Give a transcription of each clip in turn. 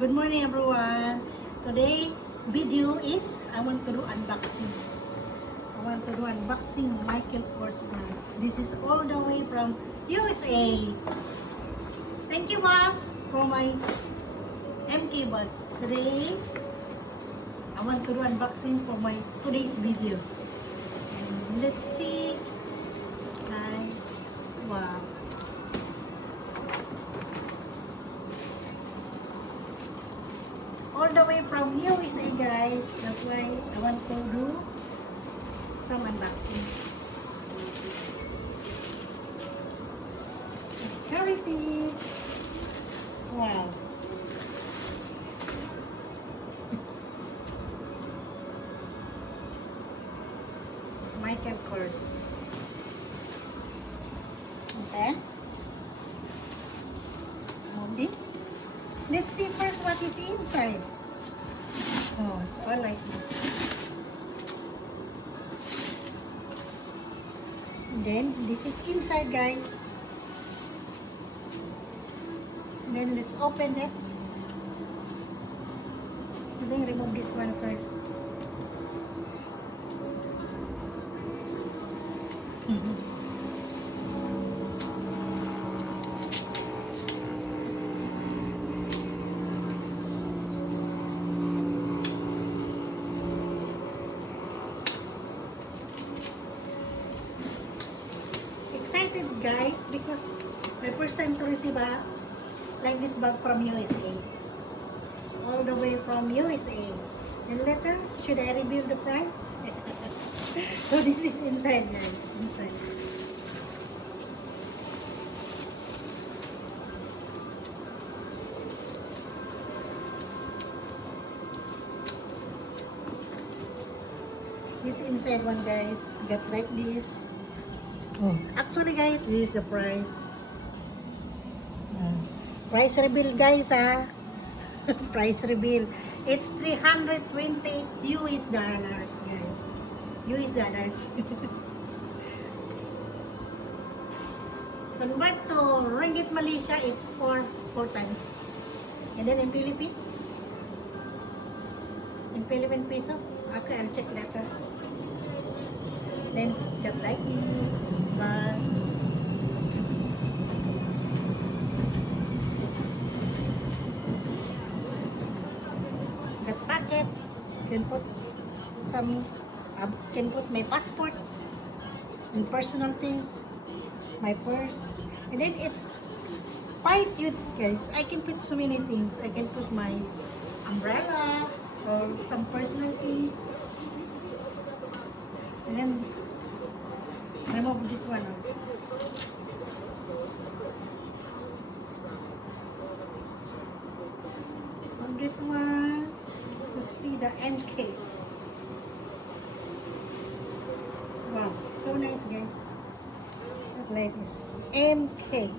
Good morning everyone. Today video is I want to do unboxing. I want to do unboxing Michael Kors brand. This is all the way from USA. Thank you boss for my MK bag. Today I want to do unboxing for my today's video. And let's see. Nice. Wow. All the way from USA guys. That's why I want to do some unboxing. Charity. Wow. Michael Kors. Okay. Move this. Let's see first what is inside. Oh, it's all like this. And then this is inside guys. And then let's open this. And then remove this one first. Excited guys because my first time to receive like this bag from USA, all the way from USA. And later should I reveal the price? So this is inside guys, inside. This inside one guys, got like this. Oh, actually guys, this is the price. Price reveal guys price reveal. It's 328 US dollars guys. US dollars. Convert to Ringgit Malaysia, it's four times. And then in Philippines, in Philippine peso, okay, I'll check later. Then got like this, but got packet. Can put some, can put my passport and personal things, my purse, and then it's quite huge guys. I can put so many things. I can put my umbrella or some personal things, and then remove this one also. On this one, to see the MK. Wow, so nice guys. Look like this. MK.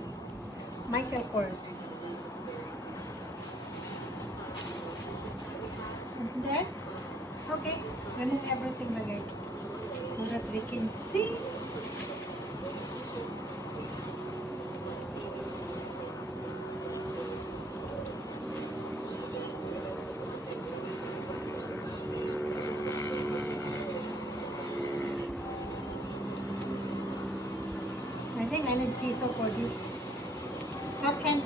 Michael Kors. And then, okay, remove everything na guys. So that we can see. I think I need scissors for this. How can.